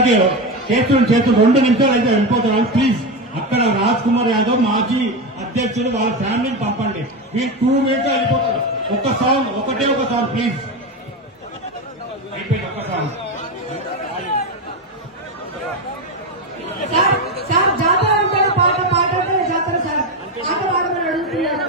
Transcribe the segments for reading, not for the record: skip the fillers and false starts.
అలాగే చేతులు 2 నిమిషాలు అయితే వెళ్ళిపోతున్నాను ప్లీజ్. అక్కడ రాజ్ కుమార్ యాదవ్ మాజీ అధ్యక్షుడు వాళ్ళ ఫ్యామిలీని పంపండి. మీరు 2 మినిట్స్ వెళ్ళిపోతారు. ఒకటే ఒక సాంగ్ ప్లీజ్. అయిపోయింది ఒక్క సాంగ్. సార్ జాతర అంటే పాట అంటే జాతర సార్ ఆట పాడమని అడుగుతున్నారు.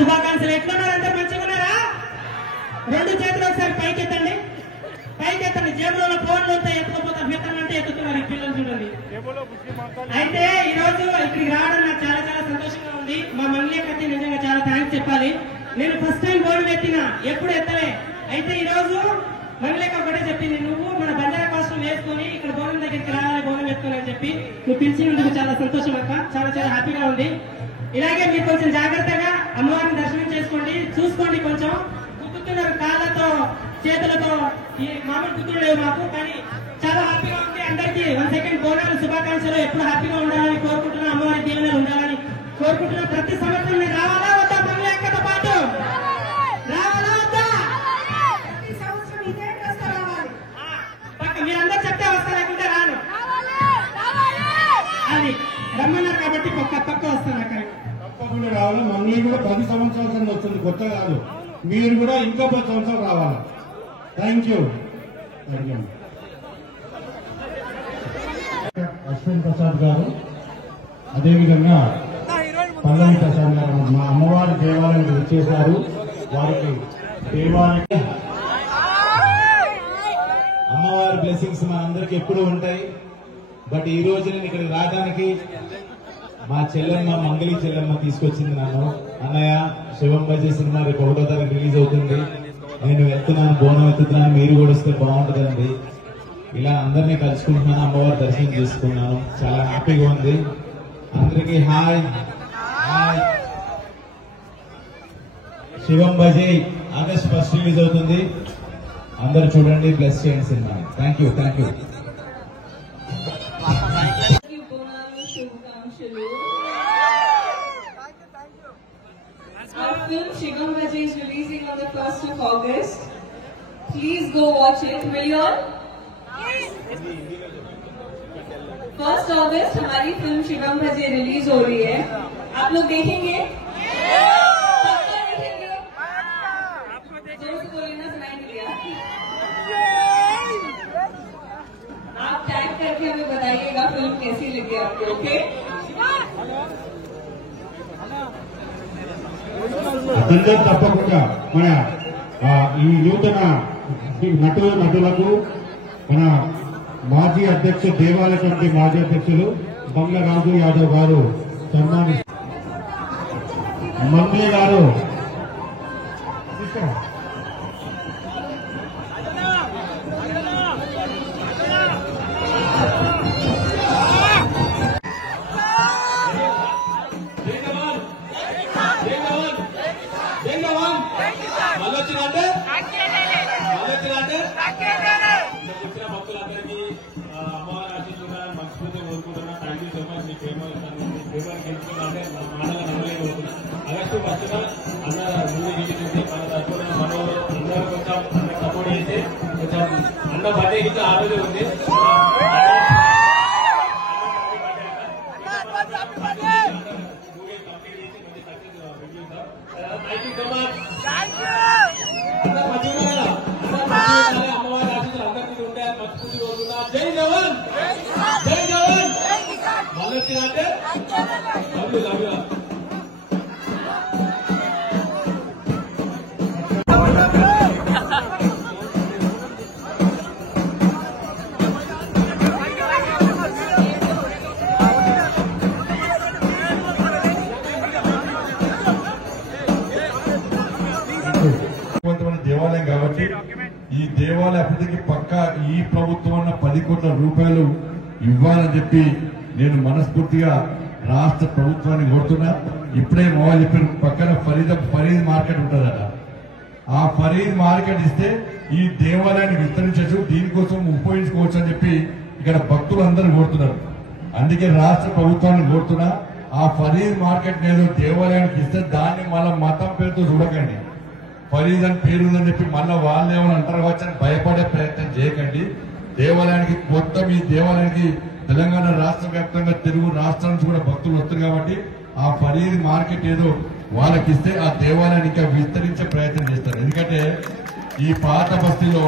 శుభాకాంక్షలు. ఎట్లున్నారంటే మంచిగున్నారా? 2 చేతులు ఒకసారి పైకెత్తండి. జేబులో ఫోన్లు వస్తే ఎత్తుకోపోతా మెత్తానంటే ఎత్తుతున్నారు ఈ పిల్లలు చూడండి. అయితే ఈ రోజు ఇక్కడికి రావడం నాకు చాలా చాలా సంతోషంగా ఉంది. మా మంగళకత్తి నిజంగా చాలా థ్యాంక్స్ చెప్పాలి. నేను ఫస్ట్ టైం బోర్డు ఎత్తినా, ఎప్పుడు ఎత్తలే. అయితే ఈ రోజు మంగళక ఒకటే చెప్పింది, నువ్వు మన బంజారా కాస్ట్యూమ్ వేసుకొని ఇక్కడ బోనం దగ్గరికి రావాలి, బోనం ఎత్తుకొని అని చెప్పి నువ్వు పిలిచినందుకు చాలా సంతోషం అక్క. చాలా చాలా హ్యాపీగా ఉంది. ఇలాగే మీరు కొంచెం జాగ్రత్తగా అమ్మవారిని దర్శనం చేసుకోండి, చూసుకోండి. కొంచెం గుర్తున్నారు కాళ్ళతో చేతులతో ఈ మామూలు గుర్తులు లేవు మాకు, కానీ చాలా హ్యాపీగా ఉంది. అందరికీ 1 సెకండ్ బోనాలు శుభాకాంక్షలు. ఎప్పుడు హ్యాపీగా ఉండాలని కోరుకుంటున్నా, అమ్మవారి దీవెనలు ఉండాలని కోరుకుంటున్నా. ప్రతి సంవత్సరం మీరు రావాలా వద్దా? బంగ్లా ఎక్కతో పాటు రావాలా వద్దా? పక్క మీరందరూ చెప్తే వస్తా, లేకుంటే రాను. అది రమ్మన్నారు కాబట్టి పక్క వస్తాను అక్కడ. తప్పకుండా రావాలి. మంగళీ కూడా 10 సంవత్సరాల వస్తుంది, కొత్త కాదు. మీరు కూడా ఇంకా 10 సంవత్సరాలు రావాలి. Thank you. అశ్విన్ ప్రసాద్ గారు, అదేవిధంగా పల్లవి ప్రసాద్ గారు మా అమ్మవారి దేవాలయానికి వచ్చేశారు. వారికి దేవాలయం అమ్మవారి బ్లెస్సింగ్స్ మనందరికి ఎప్పుడు ఉంటాయి. బట్ ఈ రోజు నేను ఇక్కడికి రావడానికి మా చెల్లెమ్మ మంగళి చెల్లెమ్మ తీసుకొచ్చింది నన్ను. అన్నయ్య శివం బజే సినిమా రేపు 1వ తారీఖు రిలీజ్ అవుతుంది, నేను వెళ్తున్నాను, బోనం ఎత్తుతున్నాను, మీరు కూడా వస్తే బాగుంటుందండి. ఇలా అందరినీ కలుసుకుంటున్నాను, అమ్మవారి దర్శనం చేసుకున్నాను, చాలా హ్యాపీగా ఉంది. అందరికీ హాయ్. శివం బజే ఆగస్ట్ 1 రిలీజ్ అవుతుంది, అందరూ చూడండి, బ్లెస్ చేయండి cinema. Thank you. Our film Shigam Bhaji is releasing on the 1st of August. Please go watch it. Will you all? 1st August हमारी फिल्म शिगम भजी रिलीज हो रही है. आप लोग देखेंगे? पक्का देखेंगे? जोर से बोलिए ना, सुनाई नहीं दिया. आप टैग करके हमें बताइएगा फिल्म कैसी लगी आपको. ओके? అందరూ తప్పకుండా మన ఈ నూతన నటులకు మన మాజీ అధ్యక్షుడు, దేవాలయ కమిటీ మాజీ అధ్యక్షులు బంగ్లా రాజు యాదవ్ గారు సన్మాని మంగ్లీ గారు వచ్చిన భక్తులందరికీ అమ్మవారి ఆశీర్వాదాలు మనస్ఫూర్తిగా కోరుకుంటున్నా. Thank you so much. మీ ప్రేమ గెలుచుకున్నా అంటే మాటలు నమ్మలేకపోతున్నా. ఆగస్టు 1న అన్న ముందు మన తరఫున జరిగింది. అమ్మవారి ఆశీస్సులు అందరికీ ఉంటాయని మర్చిపోతూ కోరుతున్నా. జై జవాన్, జై జవాన్. మళ్ళీ అంటే లవ్ యూ. దేవాలయం కాబట్టి ఈ దేవాలయ అభివృద్ధికి పక్కా ఈ ప్రభుత్వం అన్న 10 కోట్ల రూపాయలు ఇవ్వాలని చెప్పి నేను మనస్ఫూర్తిగా రాష్ట్ర ప్రభుత్వాన్ని కోరుతున్నా. ఇప్పుడే మొబైల్ చెప్పిన పక్కన ఫరీద్ మార్కెట్ ఉంటుందట. ఆ ఫరీద్ మార్కెట్ ఇస్తే ఈ దేవాలయాన్ని విస్తరించచ్చు, దీనికోసం ఉపయోగించుకోవచ్చు అని చెప్పి ఇక్కడ భక్తులు అందరూ కోరుతున్నారు. అందుకే రాష్ట్ర ప్రభుత్వాన్ని కోరుతున్నా, ఆ ఫరీద్ మార్కెట్ ఏదో దేవాలయానికి ఇస్తే దాన్ని మళ్ళా మతం పేరుతో చూడకండి. ఫరీద్ అని పేరుందని చెప్పి మళ్ళా వాళ్ళు ఏమైనా అంటారు కావచ్చు అని భయపడే ప్రయత్నం చేయకండి. దేవాలయానికి మొత్తం ఈ దేవాలయానికి తెలంగాణ రాష్ట్ర వ్యాప్తంగా తెలుగు రాష్ట్రాల నుంచి కూడా భక్తులు వస్తారు కాబట్టి ఆ ఫరీద్ మార్కెట్ ఏదో వాళ్ళకి ఇస్తే ఆ దేవాలయాన్ని ఇంకా విస్తరించే ప్రయత్నం చేస్తారు. ఎందుకంటే ఈ పాత బస్తీలో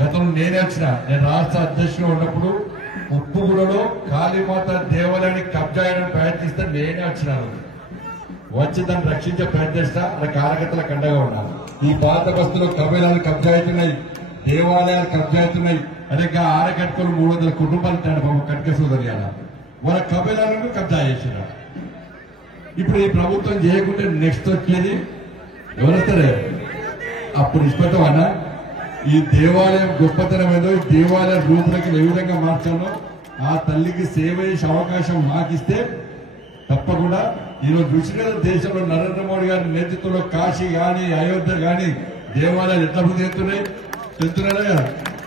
గతంలో నేనే నేను రాష్ట్ర అధ్యక్షుడు ఉన్నప్పుడు ఉప్పుగూడలో కాళీమాత దేవాలయాన్ని కబ్జా చేయడానికి ప్రయత్నిస్తే నేనే వచ్చినాను. వచ్చి దాన్ని రక్షించే ప్రయత్నిస్తా అలా కార్యకర్తలకు అండగా ఉన్నాను. ఈ పాత బస్తీలో కబేలాలు కబ్జా అవుతున్నాయి, దేవాలయాలు కబ్జా అవుతున్నాయి. అదే ఆరకట్టుకులు 300 కుటుంబాలు తాడు బాబు కట్క సోదరియాల వాళ్ళ కబేలాలను కబ్జా చేసిన. ఇప్పుడు ఈ ప్రభుత్వం చేయకుంటే నెక్స్ట్ వచ్చేది ఎవరొస్తారే? అప్పుడు ఇష్టపడతామన్నా ఈ దేవాలయం గొప్పతనం ఏదో, ఈ దేవాలయం రూపులకి ఏ విధంగా మార్చాలో ఆ తల్లికి సేవ చేసే అవకాశం మాకిస్తే తప్పకుండా ఈరోజు చూసిన దేశంలో నరేంద్ర మోడీ గారి నేతృత్వంలో కాశీ గాని అయోధ్య గాని దేవాలయాలు ఎట్లా చెప్తున్నాయి చెప్తున్నారా కదా.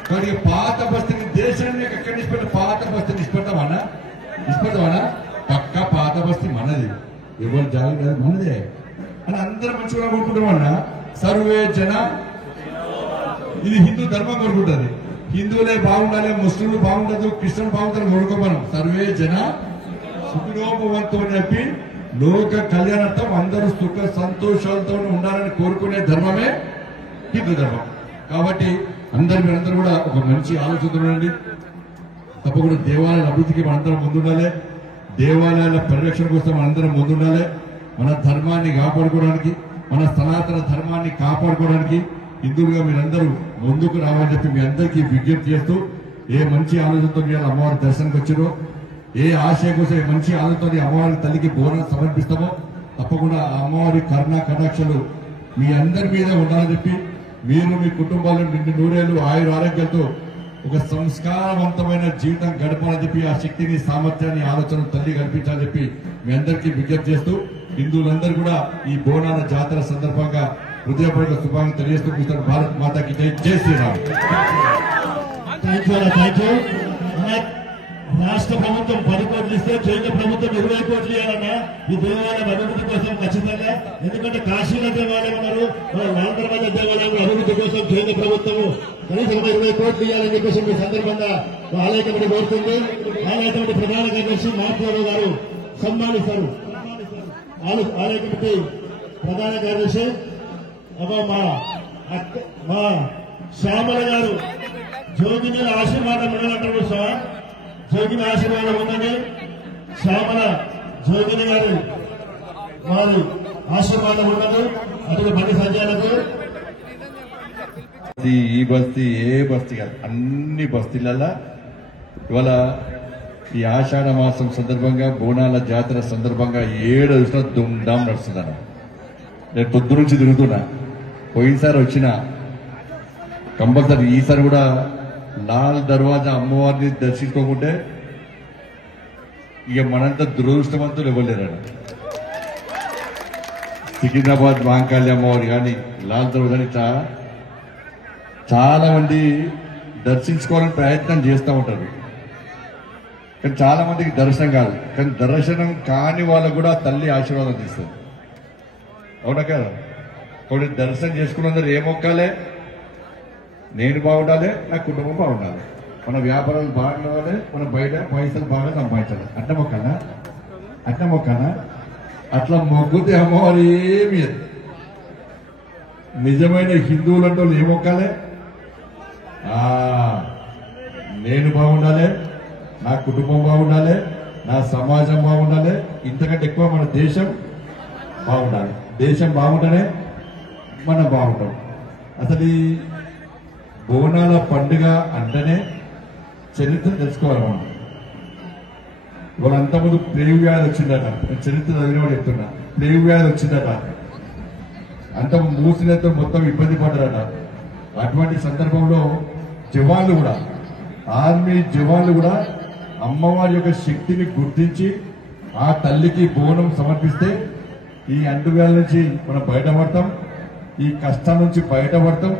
కానీ పాత బస్తీని దేశాన్ని ఎక్కడి నుంచి పెట్టే పాత బస్తీని ఇష్టపడతామన్నా పక్క పాత బస్తీ మనది, ఎవరు జాగ్రత్త మనదే అని అందరూ మంచిగా కోరుకుంటామన్నా. సర్వే జన ఇది హిందూ ధర్మం కోరుకుంటుంది. హిందువులే బాగుండాలి, ముస్లింలు బాగుండదు, క్రిస్టియన్ బాగుంటారు కోరుకోమనం. సర్వే జన సుఖినోభవంతో చెప్పి లోక కళ్యాణత్వం అందరూ సుఖ సంతోషాలతో ఉండాలని కోరుకునే ధర్మమే హిందూ ధర్మం. కాబట్టి మీరందరూ కూడా ఒక మంచి ఆలోచన ఉండండి. తప్పకుండా దేవాలయాల అభివృద్ధికి మనందరం ముందుండాలి, దేవాలయాల పరిరక్షణ కోసం మనందరం ముందుండాలి. మన ధర్మాన్ని కాపాడుకోవడానికి, మన సనాతన ధర్మాన్ని కాపాడుకోవడానికి హిందువులుగా మీరందరూ ముందుకు రావాలని చెప్పి మీ అందరికీ విజ్ఞప్తి చేస్తూ, ఏ మంచి ఆలోచనతో మీరు అమ్మవారి దర్శనానికి వచ్చారో, ఏ ఆశయం కోసం ఏ మంచి ఆలోచనతో అమ్మవారి తల్లికి బోనం సమర్పిస్తామో తప్పకుండా ఆ అమ్మవారి కరుణ కటాక్షలు మీ అందరి మీద ఉండాలని చెప్పి, మీరు మీ కుటుంబాలను నిండు నూరేళ్లు ఆరోగ్యాలతో ఒక సంస్కారవంతమైన జీవితం గడపాలని చెప్పి ఆ శక్తిని, సామర్థ్యాన్ని, ఆలోచన తల్లి కల్పించాలని చెప్పి మీ అందరికీ విజ్ఞప్తి చేస్తూ, హిందువులందరూ కూడా ఈ బోనాల జాతర సందర్భంగా హృదయపూర్వక శుభాకాంక్షలు తెలియజేస్తూ భారత్ మాతాకి జై శ్రీరామ్. రాష్ట్ర ప్రభుత్వం 10 కోట్లు ఇస్తే కేంద్ర ప్రభుత్వం 20 కోట్లు ఇవ్వాలన్నా ఈ దేవాలయం అభివృద్ధి కోసం ఖచ్చితంగా. ఎందుకంటే కాశీల దేవాలయం ఉన్నారు, మన నాందరవల్ల దేవాలయం అభివృద్ధి కోసం కేంద్ర ప్రభుత్వం కనీసం 20 కోట్లు ఇవ్వాలని చెప్పేసి మీ సందర్భంగా ఆలయ కమిటీ కోరుతుంది. ఆలయ కమిటీ ప్రధాన కార్యదర్శి మాట్లాడు గారు సన్మానిస్తారు. ఆలయ కమిటీ ప్రధాన కార్యదర్శి మా శ్యామల గారు జోగి మీద ఆశీర్వాదం ఉండాలంటారు సార్. జోగిని ఆశీర్వాదం ఉందని శ్యామల జోగిని గారు వారి ఆశీర్వాదం ఉండదు. అటు బండి సంచాలకు ఈ బస్తీ ఏ బస్తీ కాదు, అన్ని బస్తీలలో ఇవాళ ఈ ఆషాఢ మాసం సందర్భంగా బోనాల జాతర సందర్భంగా 7 చూసినా దుమ్డాం నడుస్తుందన్న. నేను పొద్దు నుంచి తిరుగుతున్నా. పోయినసారి వచ్చిన కంపల్సరీ ఈసారి కూడా లాల్ దర్వాజా అమ్మవారిని దర్శించుకోకుంటే ఇక మనంతా దురదృష్టవంతులు ఇవ్వలేరని. సికింద్రాబాద్ మాంకాళి అమ్మవారి కానీ లాల్ దర్వాజా చాలా మంది దర్శించుకోవాలని ప్రయత్నం చేస్తూ ఉంటారు. కానీ చాలా మందికి దర్శనం కాదు. కానీ దర్శనం కాని వాళ్ళకు కూడా తల్లి ఆశీర్వాదం తీస్తుంది. అవునా కదా? కాబట్టి దర్శనం చేసుకున్నందరూ ఏ మొక్కాలే? నేను బాగుండాలి, నా కుటుంబం బాగుండాలి, మన వ్యాపారాలు బాగుండాలి, మన బయట పైసలు బాగా సంపాదించాలి. అట్ట మొక్కనా అట్లా మొగ్గుతే అమ్మవారు ఏమి లేదు. నిజమైన హిందువులంటే ఏ మొక్కాలే? నేను బాగుండాలి, నా కుటుంబం బాగుండాలి, నా సమాజం బాగుండాలి, ఇంతకంటే ఎక్కువ మన దేశం బాగుండాలి. దేశం బాగుంటేనే మనం బాగుంటాం. అసలు ఈ బోనాల పండుగ అంటేనే చరిత్ర తెలుసుకోవాలి. మనం వాళ్ళంతా ముందు ప్లేగు వ్యాధి వచ్చిందట. చరిత్ర చదివినవాడు చెప్తున్నా, ప్లేగు వ్యాధి వచ్చిందట. అంత మూసినతో మొత్తం ఇబ్బంది పడ్డారట. అటువంటి సందర్భంలో జవాన్లు కూడా, ఆర్మీ జవాన్లు కూడా అమ్మవారి యొక్క శక్తిని గుర్తించి ఆ తల్లికి బోనం సమర్పిస్తే ఈ అంటువ్యాల నుంచి మనం బయటపడతాం, ఈ కష్టాల నుంచి బయటపడతాం.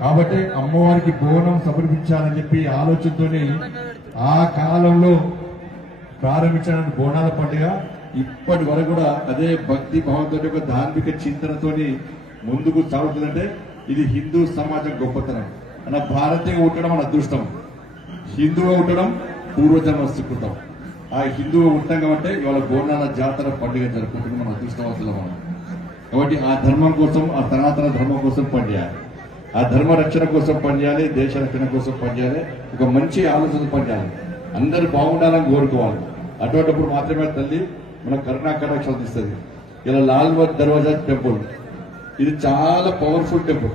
కాబట్టి అమ్మవారికి బోనం సమర్పించాలని చెప్పి ఆలోచనతోనే ఆ కాలంలో ప్రారంభించిన బోనాల పండుగ ఇప్పటి వరకు కూడా అదే భక్తి భావంతో ఒక ధార్మిక చింతనతోని ముందుకు సాగుతుందంటే ఇది హిందూ సమాజం గొప్పతనం. మన భారతీయంగా ఉండడం మన అదృష్టం, హిందువుగా ఉండడం పూర్వజన్మ సుకృతం. ఆ హిందువుగా ఉంటాం కాబట్టి ఇవాళ బోనాల జాతర పండుగ జరుపుకుంటున్నాం, మన అదృష్టవంతులం మనం. కాబట్టి ఆ ధర్మం కోసం, ఆ సనాతన ధర్మం కోసం పనిచేయాలి, ఆ ధర్మ రక్షణ కోసం పనిచేయాలి, దేశ రక్షణ కోసం పనిచేయాలి, ఒక మంచి ఆలోచన పనిచేయాలి, అందరూ బాగుండాలని కోరుకోవాలి. అటువంటిప్పుడు మాత్రమే తల్లి మన కరుణాకటాక్షాలు తీస్తుంది. ఇలా లాల్ దర్వాజా టెంపుల్ ఇది చాలా పవర్ఫుల్ టెంపుల్,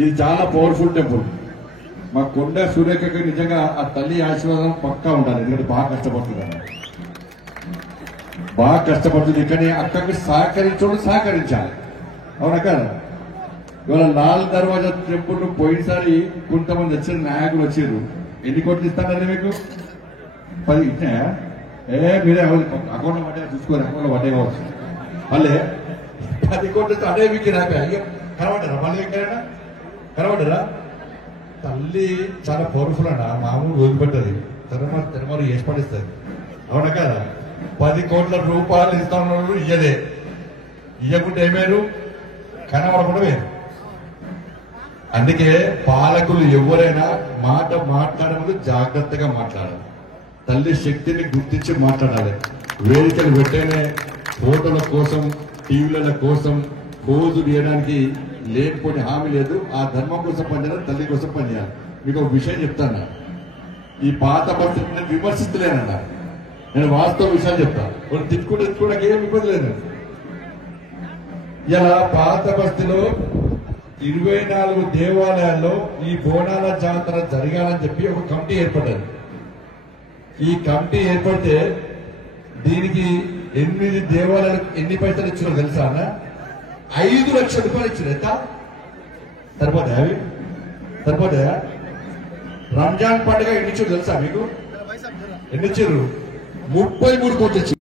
ఇది చాలా పవర్ఫుల్ టెంపుల్. మా కొండ సూర్యకకి నిజంగా ఆ తల్లి ఆశీర్వాదం పక్కా ఉండాలి. ఎందుకంటే బాగా కష్టపడుతుంది, బాగా కష్టపడుతుంది. కానీ అక్కడికి సహకరించాలి. అవునా కదా? ఇవాళ లాల్ దర్వాజా టెంపుల్ పోయినసారి కొంతమంది వచ్చిన నాయకులు వచ్చారు. ఎన్ని కోట్లు ఇస్తానండి మీకు? 10 ఇచ్చినాయా? మీరే అకౌంట్లో పడ్డా చూసుకోరు, అకౌంట్లో పడ్డే కావచ్చు. మళ్ళీ 10 కోట్లు అదే మీకు రాపే కనబడ్డారా? మళ్ళీ ఎక్కడైనా కనబడ్డారా? తల్లి చాలా పవర్ఫుల్ అన్న, మామూలు వదిలిపెట్టది, తెరమరు వేసి పడిస్తుంది. అవునా కదా? 10 కోట్ల రూపాయలు ఇస్తాను ఇయ్యలే, ఇయ్యకుంటే ఏమేరు కనబడకుండా వేరు. అందుకే పాలకులు ఎవరైనా మాట మాట్లాడేందుకు జాగ్రత్తగా మాట్లాడాలి, తల్లి శక్తిని గుర్తించి మాట్లాడాలి. వేదికలు పెట్టేనే ఫోటోల కోసం, టీవీల కోసం రోజు చేయడానికి లేకపోతే హామీ లేదు. ఆ ధర్మం కోసం పనిచేయాలి, తల్లి కోసం పనిచేయాలి. మీకు ఒక విషయం చెప్తాను, ఈ పాత పరిస్థితిని నేను విమర్శిస్తలేనన్నా, నేను వాస్తవ విషయాలు చెప్తాను. వాళ్ళు తిట్టుకోవడానికి ఏం ఇబ్బంది లేదు. ఇలా పాత బస్తీలో 24 దేవాలయాల్లో ఈ బోనాల జాతర జరగాలని చెప్పి ఒక కమిటీ ఏర్పడ్డది. ఈ కమిటీ ఏర్పడితే దీనికి 8 దేవాలయాలకు ఎన్ని పైసలు ఇచ్చినో తెలుసా? 5 లక్షల రూపాయలు ఇచ్చారు. ఎంత సరిపోతాయా? అవి సరిపోతాయా? రంజాన్ పండుగ ఎన్ని ఇచ్చారు తెలుసా మీకు? ఎన్ని ఇచ్చారు? 33 కోట్లు ఇచ్చారు.